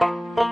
Bye.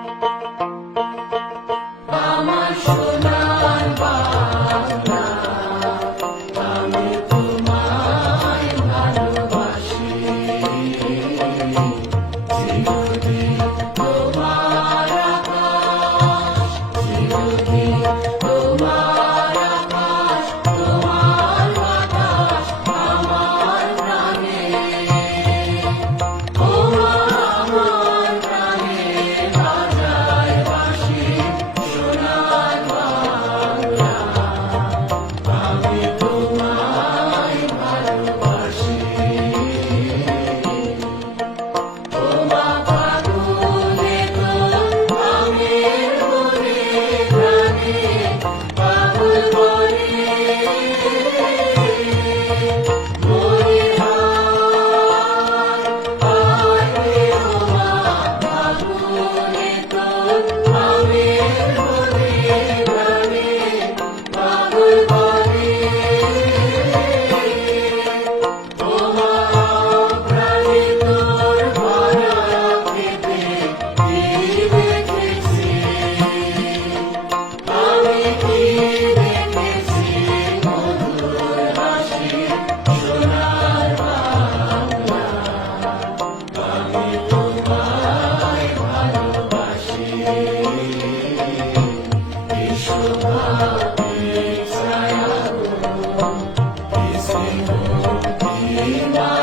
Amen.